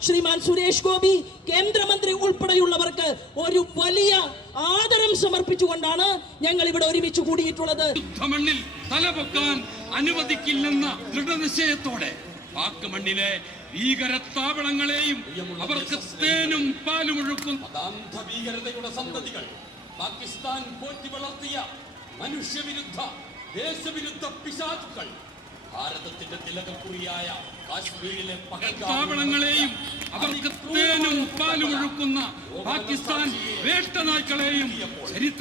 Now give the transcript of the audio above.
ശ്രീമാൻ സുരേഷ് ഗോപി കേന്ദ്രമന്ത്രി ഉൾപ്പെടെയുള്ളവർക്ക് ഒരു വലിയ ആദരം സമർപ്പിച്ചുകൊണ്ടാണ് ഞങ്ങൾ ഇവിടെ ഒരുമിച്ച് കൂടിയിട്ടുള്ളത്. മണ്ണിൽ തലപൊക്കാൻ അനുവദിക്കില്ലെന്ന ദൃഢനിശ്ചയത്തോടെ പാക് മണ്ണിലെ ഭീകരത്താവളങ്ങളെയും അവർക്ക് തേനും പാലും ഒഴുക്കും ഭീകരതയുടെ സന്തതികൾ പാകിസ്ഥാൻ പോറ്റി വളർത്തിയ മനുഷ്യവിരുദ്ധ ദേശവിരുദ്ധ പിശാചുക്കൾ ഭാരതത്തിന്റെ തിലകക്കുറിയായ കാശ്മീരിലെ പകൽത്താവളങ്ങളെയും അവർക്ക് തേനും പാലും ഒഴുക്കുന്ന പാകിസ്ഥാൻ വേട്ടനായ്ക്കളെയും ചരിത്ര